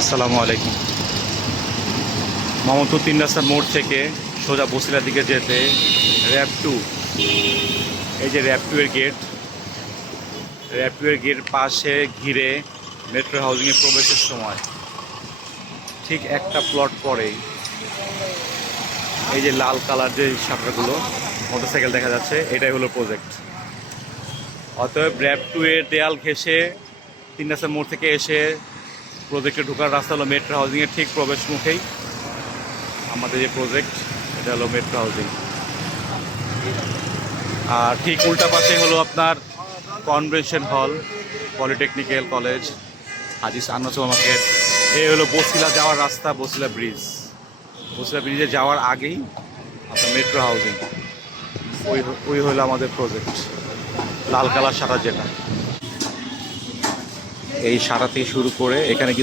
আসসালামু আলাইকুম। মোহাম্মদপুর 3 রাস্তার মোড় থেকে সোজা বসিলার দিকে যেতে র্যাব 2, এই যে র্যাব 2 এর গেট, র্যাব 2 এর গেট পাশে ঘিরে মেট্রো হাউজিংয়ে প্রবেশের সময় ঠিক একটা প্লট পরেই এই যে লাল কালার যে শাটারগুলো মোটরসাইকেল দেখা যাচ্ছে, এটাই হলো প্রজেক্ট। অতএব র্যাব 2 এর দেয়াল ঘেঁষে 3 রাস্তার মোড় থেকে এসে প্রজেক্টে ঢোকার রাস্তা হলো মেট্রো হাউজিংয়ের ঠিক প্রবেশ মুখেই আমাদের যে প্রজেক্ট, এটা হলো মেট্রো হাউজিং। আর ঠিক উল্টা পাশে হলো আপনার কনভেনশন হল, পলিটেকনিক্যাল কলেজ, হাজিস আন্না সুপার মার্কেট। এই হলো বসিলা যাওয়ার রাস্তা, বসিলা ব্রিজ। বসিলা ব্রিজে যাওয়ার আগেই আপনার মেট্রো হাউজিং, ওই হলো আমাদের প্রজেক্ট। লাল কালার শাটার যেটা, এই শাটা থেকে শুরু করে এখানে কিছু